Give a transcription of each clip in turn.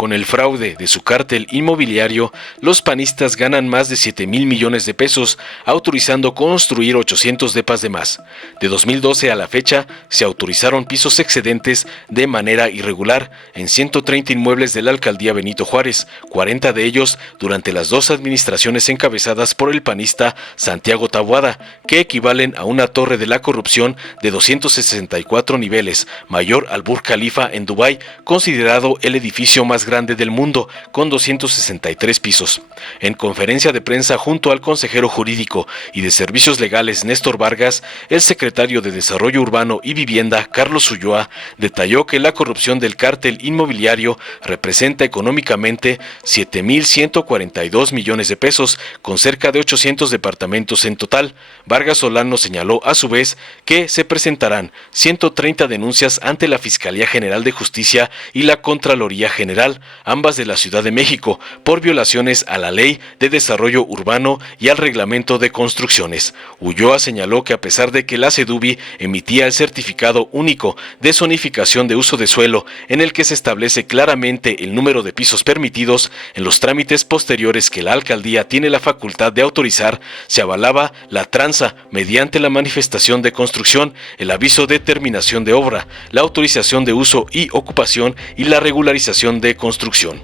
Con el fraude de su cártel inmobiliario, los panistas ganan más de 7,000 millones de pesos, autorizando construir 800 depas de más. De 2012 a la fecha, se autorizaron pisos excedentes de manera irregular en 130 inmuebles de la alcaldía Benito Juárez, 40 de ellos durante las dos administraciones encabezadas por el panista Santiago Taboada, que equivalen a una torre de la corrupción de 264 niveles, mayor al Burj Khalifa en Dubái, considerado el edificio más grande del mundo, con 263 pisos. En conferencia de prensa junto al consejero jurídico y de servicios legales Néstor Vargas, el secretario de Desarrollo Urbano y Vivienda, Carlos Ulloa, detalló que la corrupción del cártel inmobiliario representa económicamente 7,142 millones de pesos, con cerca de 800 departamentos en total. Vargas Solano señaló a su vez que se presentarán 130 denuncias ante la Fiscalía General de Justicia y la Contraloría General, ambas de la Ciudad de México, por violaciones a la Ley de Desarrollo Urbano y al Reglamento de Construcciones. Ulloa señaló que a pesar de que la SEDUBI emitía el certificado único de zonificación de uso de suelo, en el que se establece claramente el número de pisos permitidos, en los trámites posteriores que la alcaldía tiene la facultad de autorizar, se avalaba la tranza mediante la manifestación de construcción, el aviso de terminación de obra, la autorización de uso y ocupación y la regularización de construcción.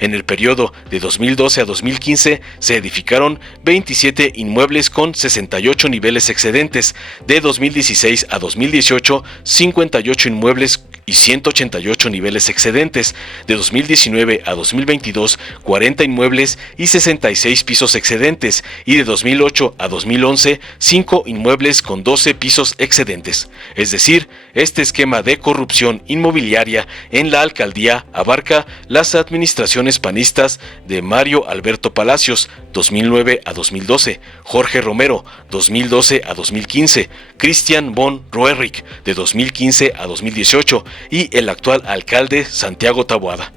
En el periodo de 2012 a 2015 se edificaron 27 inmuebles con 68 niveles excedentes. De 2016 a 2018, 58 inmuebles y 188 niveles excedentes. De 2019 a 2022, 40 inmuebles y 66 pisos excedentes. Y de 2008 a 2011, 5 inmuebles con 12 pisos excedentes. Es decir, este esquema de corrupción inmobiliaria en la alcaldía abarca las administraciones panistas de Mario Alberto Palacios, 2009 a 2012, Jorge Romero, 2012 a 2015, Christian von Roerich, de 2015 a 2018, y el actual alcalde Santiago Taboada.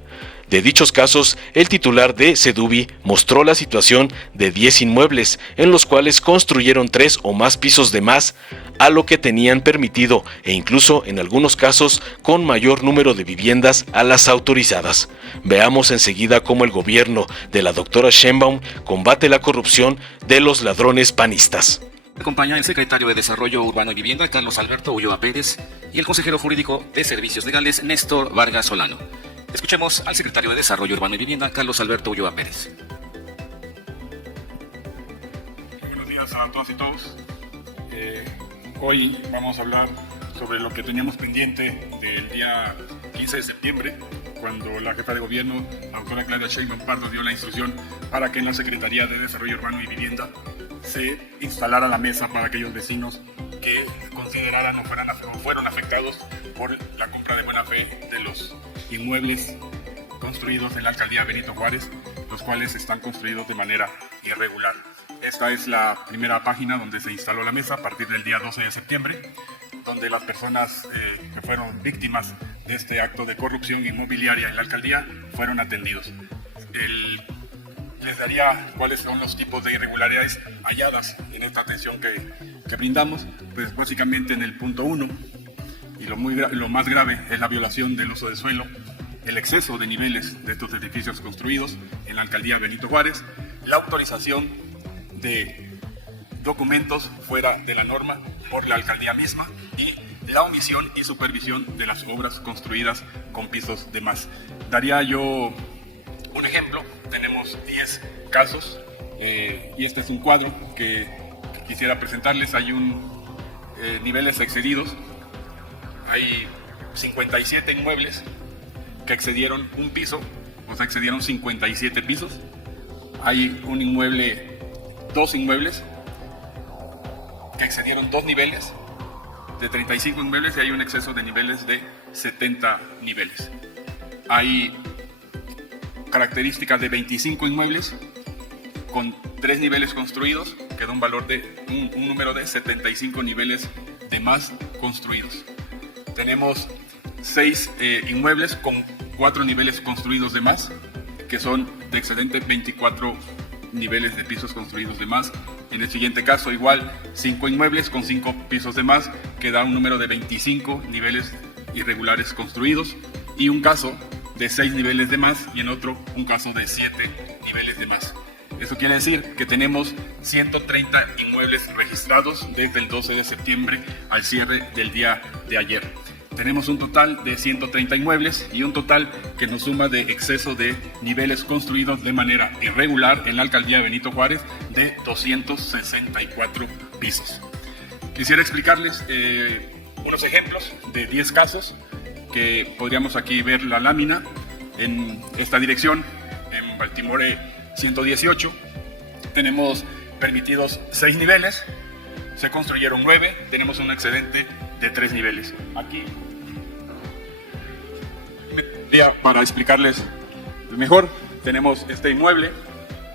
De dichos casos, el titular de SEDUBI mostró la situación de 10 inmuebles, en los cuales construyeron 3 o más pisos de más a lo que tenían permitido, e incluso en algunos casos con mayor número de viviendas a las autorizadas. Veamos enseguida cómo el gobierno de la doctora Sheinbaum combate la corrupción de los ladrones panistas. Me acompaña el secretario de Desarrollo Urbano y Vivienda, Carlos Alberto Ulloa Pérez, y el consejero jurídico de Servicios Legales, Néstor Vargas Solano. Escuchemos al secretario de Desarrollo Urbano y Vivienda, Carlos Alberto Ulloa Pérez. Buenos días a todas y todos. Hoy vamos a hablar sobre lo que teníamos pendiente del día 15 de septiembre, cuando la jefa de gobierno, la doctora Claudia Sheinbaum Pardo, dio la instrucción para que en la Secretaría de Desarrollo Urbano y Vivienda se instalara la mesa para aquellos vecinos que consideraran o fueron afectados por la compra de buena fe de los inmuebles construidos en la alcaldía Benito Juárez, los cuales están construidos de manera irregular. Esta es la primera página donde se instaló la mesa a partir del día 12 de septiembre, donde las personas que fueron víctimas de este acto de corrupción inmobiliaria en la alcaldía fueron atendidos. Les daría cuáles son los tipos de irregularidades halladas en esta atención que brindamos. Pues básicamente en el punto 1, y lo más grave es la violación del uso de suelo, el exceso de niveles de estos edificios construidos en la alcaldía Benito Juárez, la autorización de documentos fuera de la norma por la alcaldía misma y la omisión y supervisión de las obras construidas con pisos de más. Daría yo un ejemplo. Tenemos 10 casos y este es un cuadro que quisiera presentarles. Hay niveles excedidos. Hay 57 inmuebles que excedieron un piso, o sea, excedieron 57 pisos. Hay dos inmuebles que excedieron 2 niveles de 35 inmuebles y hay un exceso de niveles de 70 niveles. Hay características de 25 inmuebles con 3 niveles construidos, que da un valor de un número de 75 niveles de más construidos. Tenemos 6 inmuebles con 4 niveles construidos de más, que son de excedente 24 niveles de pisos construidos de más. En el siguiente caso, igual, 5 inmuebles con 5 pisos de más, que da un número de 25 niveles irregulares construidos. Y un caso de 6 niveles de más y en otro un caso de 7 niveles de más. Eso quiere decir que tenemos 130 inmuebles registrados desde el 12 de septiembre al cierre del día de ayer. Tenemos un total de 130 inmuebles y un total que nos suma de exceso de niveles construidos de manera irregular en la alcaldía Benito Juárez de 264 pisos. Quisiera explicarles unos ejemplos de 10 casos que podríamos aquí ver la lámina en esta dirección, en Baltimore 118. Tenemos permitidos 6 niveles, se construyeron 9, tenemos un excedente de 3 niveles. Aquí, para explicarles mejor, tenemos este inmueble,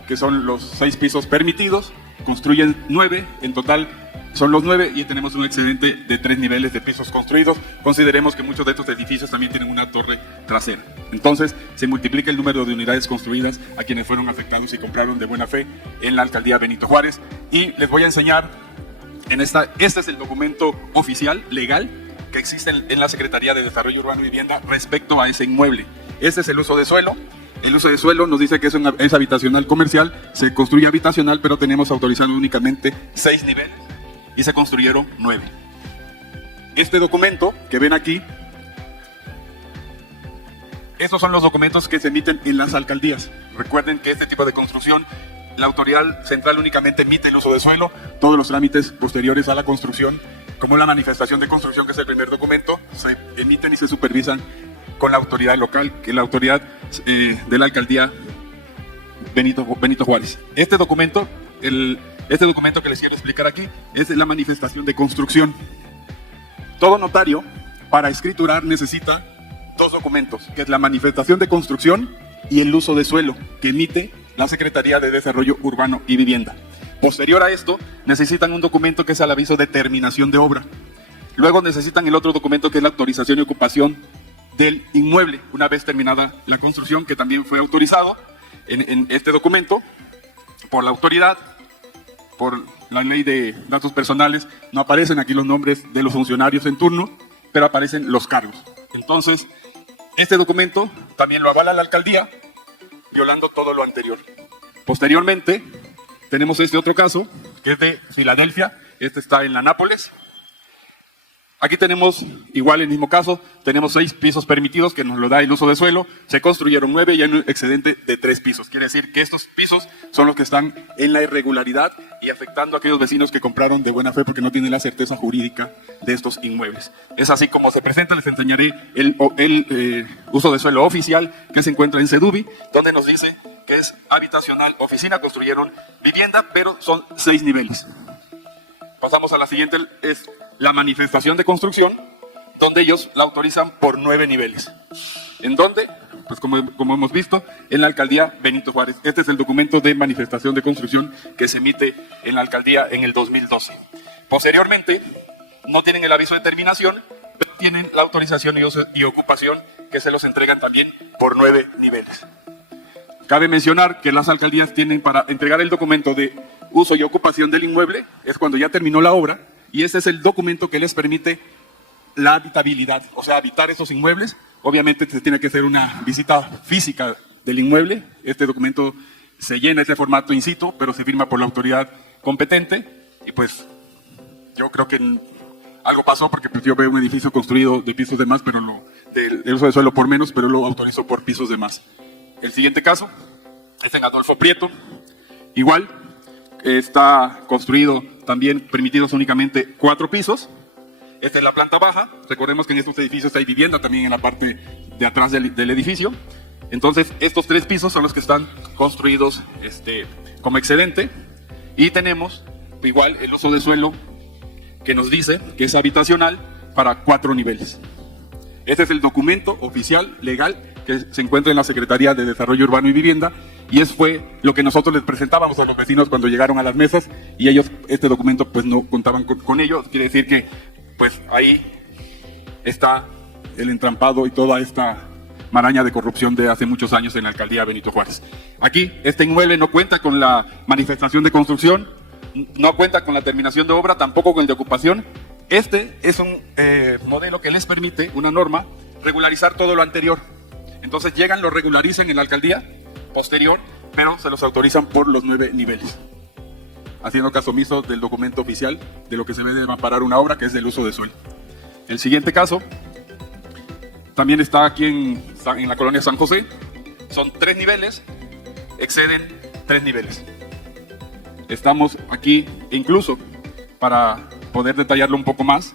que son los 6 pisos permitidos, construyen 9, en total son los 9 y tenemos un excedente de 3 niveles de pisos construidos. Consideremos que muchos de estos edificios también tienen una torre trasera. Entonces, se multiplica el número de unidades construidas a quienes fueron afectados y compraron de buena fe en la alcaldía Benito Juárez. Y les voy a enseñar, este es el documento oficial, legal, que existe en la Secretaría de Desarrollo Urbano y Vivienda respecto a ese inmueble. Este es el uso de suelo. El uso de suelo nos dice que es habitacional comercial, se construye habitacional, pero tenemos autorizado únicamente 6 niveles y se construyeron 9. Este documento que ven aquí, estos son los documentos que se emiten en las alcaldías. Recuerden que este tipo de construcción, la autoridad central únicamente emite el uso de suelo. Todos los trámites posteriores a la construcción, como la manifestación de construcción, que es el primer documento, se emiten y se supervisan con la autoridad local, que es la autoridad de la alcaldía Benito Juárez. Este documento que les quiero explicar aquí es la manifestación de construcción. Todo notario para escriturar necesita 2 documentos, que es la manifestación de construcción y el uso de suelo, que emite la Secretaría de Desarrollo Urbano y Vivienda. Posterior a esto, necesitan un documento que es el aviso de terminación de obra. Luego necesitan el otro documento, que es la autorización y ocupación del inmueble, una vez terminada la construcción, que también fue autorizado en este documento por la autoridad, por la ley de datos personales. No aparecen aquí los nombres de los funcionarios en turno, pero aparecen los cargos. Entonces, este documento también lo avala la alcaldía, violando todo lo anterior. Posteriormente, tenemos este otro caso, que es de Filadelfia. Este está en la Nápoles. Aquí tenemos, igual el mismo caso, tenemos 6 pisos permitidos, que nos lo da el uso de suelo. Se construyeron 9 y hay un excedente de 3 pisos. Quiere decir que estos pisos son los que están en la irregularidad y afectando a aquellos vecinos que compraron de buena fe porque no tienen la certeza jurídica de estos inmuebles. Es así como se presenta. Les enseñaré el uso de suelo oficial, que se encuentra en Sedubi, donde nos dice que es habitacional, oficina, construyeron vivienda, pero son 6 niveles. Pasamos a la siguiente, es la manifestación de construcción, donde ellos la autorizan por 9 niveles. ¿En dónde? Pues como hemos visto, en la alcaldía Benito Juárez. Este es el documento de manifestación de construcción que se emite en la alcaldía en el 2012. Posteriormente, no tienen el aviso de terminación, pero tienen la autorización y ocupación, que se los entregan también por 9 niveles. Cabe mencionar que las alcaldías tienen para entregar el documento de uso y ocupación del inmueble, es cuando ya terminó la obra, y ese es el documento que les permite la habitabilidad, o sea, habitar esos inmuebles. Obviamente se tiene que hacer una visita física del inmueble. Este documento se llena ese formato in situ, pero se firma por la autoridad competente, y pues yo creo que algo pasó, porque pues yo veo un edificio construido de pisos de más, pero del uso de suelo por menos, pero lo autorizó por pisos de más. El siguiente caso es en Adolfo Prieto. Igual, está construido también, permitidos únicamente 4 pisos. Esta es la planta baja. Recordemos que en estos edificios hay vivienda también en la parte de atrás del edificio. Entonces, estos 3 pisos son los que están construidos como excedente. Y tenemos igual el uso de suelo, que nos dice que es habitacional para 4 niveles. Este es el documento oficial, legal, que se encuentra en la Secretaría de Desarrollo Urbano y Vivienda, y eso fue lo que nosotros les presentábamos a los vecinos cuando llegaron a las mesas, y ellos este documento pues no contaban con ello. Quiere decir que pues ahí está el entrampado y toda esta maraña de corrupción de hace muchos años en la alcaldía Benito Juárez. Aquí este inmueble no cuenta con la manifestación de construcción, no cuenta con la terminación de obra, tampoco con el de ocupación. Este es un modelo que les permite, una norma, regularizar todo lo anterior. Entonces llegan, lo regularizan en la alcaldía posterior, pero se los autorizan por los 9 niveles, haciendo caso omiso del documento oficial de lo que se debe amparar una obra, que es el uso de suelo. El siguiente caso también está aquí en la colonia San José. Son 3 niveles, exceden 3 niveles. Estamos aquí, incluso para poder detallarlo un poco más,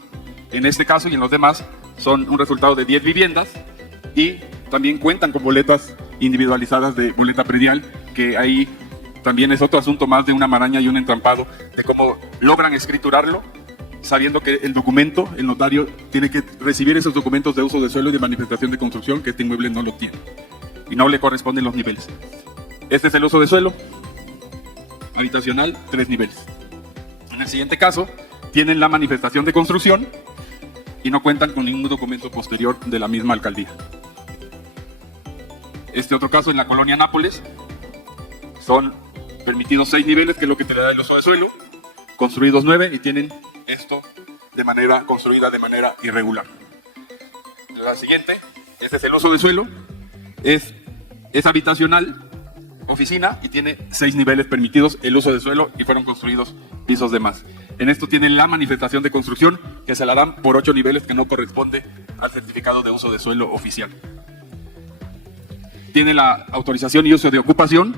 en este caso y en los demás son un resultado de 10 viviendas y también cuentan con boletas individualizadas de boleta predial, que ahí también es otro asunto más de una maraña y un entrampado de cómo logran escriturarlo, sabiendo que el documento, el notario, tiene que recibir esos documentos de uso de suelo y de manifestación de construcción, que este inmueble no lo tiene y no le corresponden los niveles. Este es el uso de suelo habitacional, 3 niveles. En el siguiente caso, tienen la manifestación de construcción y no cuentan con ningún documento posterior de la misma alcaldía. Este otro caso en la colonia Nápoles, son permitidos 6 niveles, que es lo que te da el uso de suelo, construidos 9 y tienen esto construida de manera irregular. La siguiente, este es el uso de suelo, es habitacional, oficina, y tiene 6 niveles permitidos el uso de suelo y fueron construidos pisos de más. En esto tienen la manifestación de construcción, que se la dan por 8 niveles, que no corresponde al certificado de uso de suelo oficial. Tiene la autorización y uso de ocupación,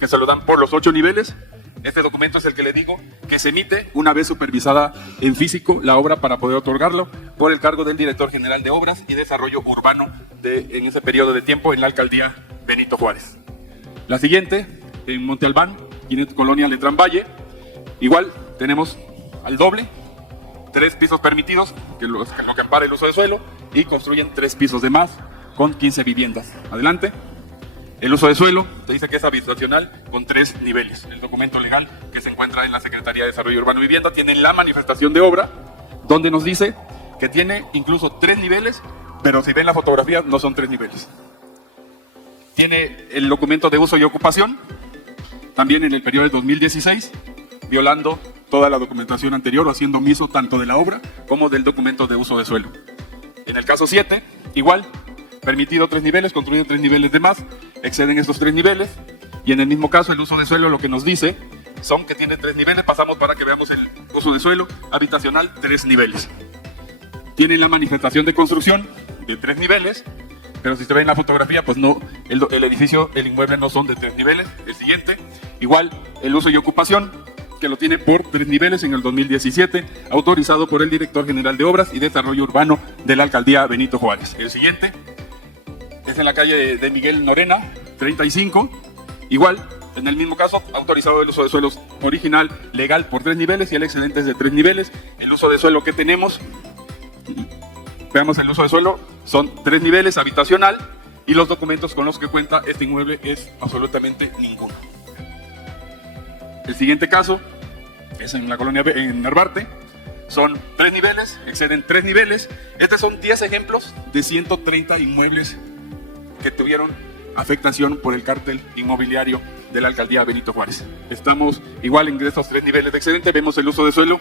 que se lo dan por los 8 niveles. Este documento es el que le digo que se emite una vez supervisada en físico la obra para poder otorgarlo por el cargo del director general de Obras y Desarrollo Urbano en ese periodo de tiempo en la alcaldía Benito Juárez. La siguiente, en Monte Albán, colonia Letrán Valle, igual tenemos al doble, 3 pisos permitidos, que lo que ampara el uso de suelo, y construyen 3 pisos de más con 15 viviendas. Adelante. El uso de suelo te dice que es habitacional con 3 niveles. El documento legal que se encuentra en la Secretaría de Desarrollo Urbano y Vivienda tiene la manifestación de obra, donde nos dice que tiene incluso 3 niveles, pero si ven la fotografía no son 3 niveles. Tiene el documento de uso y ocupación, también en el periodo de 2016, violando toda la documentación anterior o haciendo omiso tanto de la obra como del documento de uso de suelo. En el caso 7, igual, permitido 3 niveles, construido 3 niveles de más, exceden estos 3 niveles, y en el mismo caso el uso de suelo lo que nos dice son que tiene 3 niveles. Pasamos para que veamos el uso de suelo habitacional, 3 niveles. Tiene la manifestación de construcción de 3 niveles, pero si se ve en la fotografía, pues no, el edificio, el inmueble no son de 3 niveles. El siguiente, igual, el uso y ocupación, que lo tiene por 3 niveles en el 2017, autorizado por el director general de Obras y Desarrollo Urbano de la alcaldía Benito Juárez. El siguiente es en la calle de Miguel Norena, 35, igual, en el mismo caso, autorizado el uso de suelos original, legal, por 3 niveles, y el excedente es de 3 niveles. El uso de suelo que tenemos, veamos el uso de suelo, son 3 niveles, habitacional, y los documentos con los que cuenta este inmueble es absolutamente ninguno. El siguiente caso es en la colonia en Narvarte, son 3 niveles, exceden 3 niveles. Estos son 10 ejemplos de 130 inmuebles que tuvieron afectación por el cártel inmobiliario de la alcaldía Benito Juárez. Estamos igual en estos 3 niveles de excedente. Vemos el uso de suelo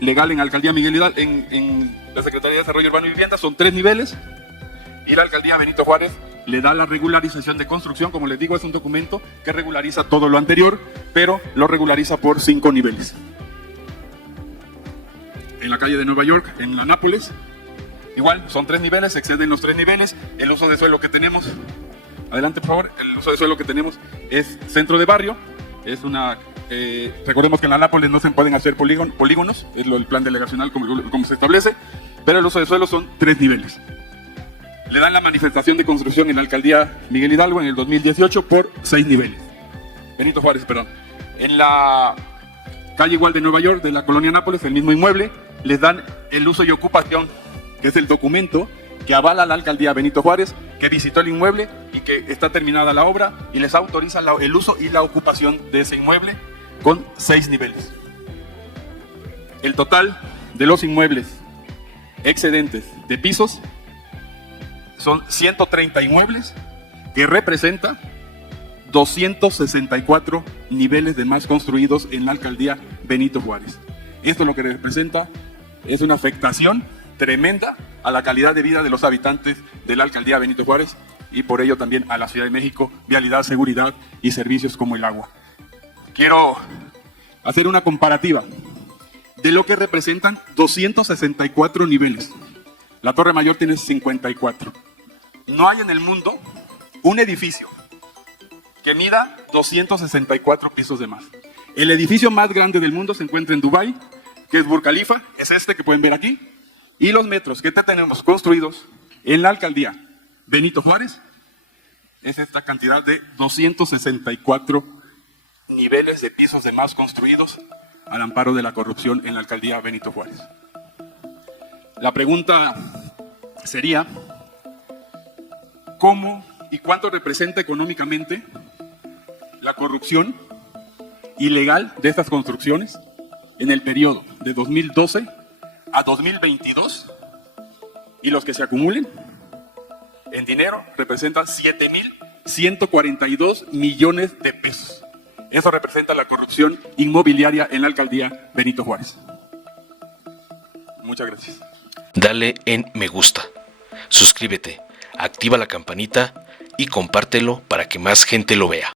legal en la alcaldía Miguel Hidalgo, en la Secretaría de Desarrollo Urbano y Vivienda, son 3 niveles, y la alcaldía Benito Juárez le da la regularización de construcción. Como les digo, es un documento que regulariza todo lo anterior, pero lo regulariza por 5 niveles. En la calle de Nueva York, en la Nápoles, igual, son 3 niveles, exceden los 3 niveles. El uso de suelo que tenemos, adelante por favor, el uso de suelo que tenemos es centro de barrio, es una... recordemos que en la Nápoles no se pueden hacer polígonos, es el plan delegacional como se establece, pero el uso de suelo son 3 niveles. Le dan la manifestación de construcción en la alcaldía Miguel Hidalgo en el 2018 por 6 niveles. Benito Juárez, perdón. En la calle igual de Nueva York, de la colonia Nápoles, el mismo inmueble, les dan el uso y ocupación, que es el documento que avala la alcaldía Benito Juárez, que visitó el inmueble y que está terminada la obra, y les autoriza el uso y la ocupación de ese inmueble con 6 niveles. El total de los inmuebles excedentes de pisos son 130 inmuebles, que representa 264 niveles de más construidos en la alcaldía Benito Juárez. Esto lo que representa es una afectación tremenda a la calidad de vida de los habitantes de la alcaldía Benito Juárez, y por ello también a la Ciudad de México, vialidad, seguridad y servicios como el agua. Quiero hacer una comparativa de lo que representan 264 niveles. La Torre Mayor tiene 54. No hay en el mundo un edificio que mida 264 pisos de más. El edificio más grande del mundo se encuentra en Dubái, que es Burj Khalifa, es este que pueden ver aquí, y los metros que tenemos construidos en la alcaldía Benito Juárez es esta cantidad de 264 niveles de pisos de más construidos al amparo de la corrupción en la alcaldía Benito Juárez. La pregunta sería, ¿cómo y cuánto representa económicamente la corrupción ilegal de estas construcciones en el periodo de 2012 a 2022? Y los que se acumulen en dinero representan 7.142 millones de pesos. Eso representa la corrupción inmobiliaria en la alcaldía Benito Juárez. Muchas gracias. Dale en me gusta, suscríbete, activa la campanita y compártelo para que más gente lo vea.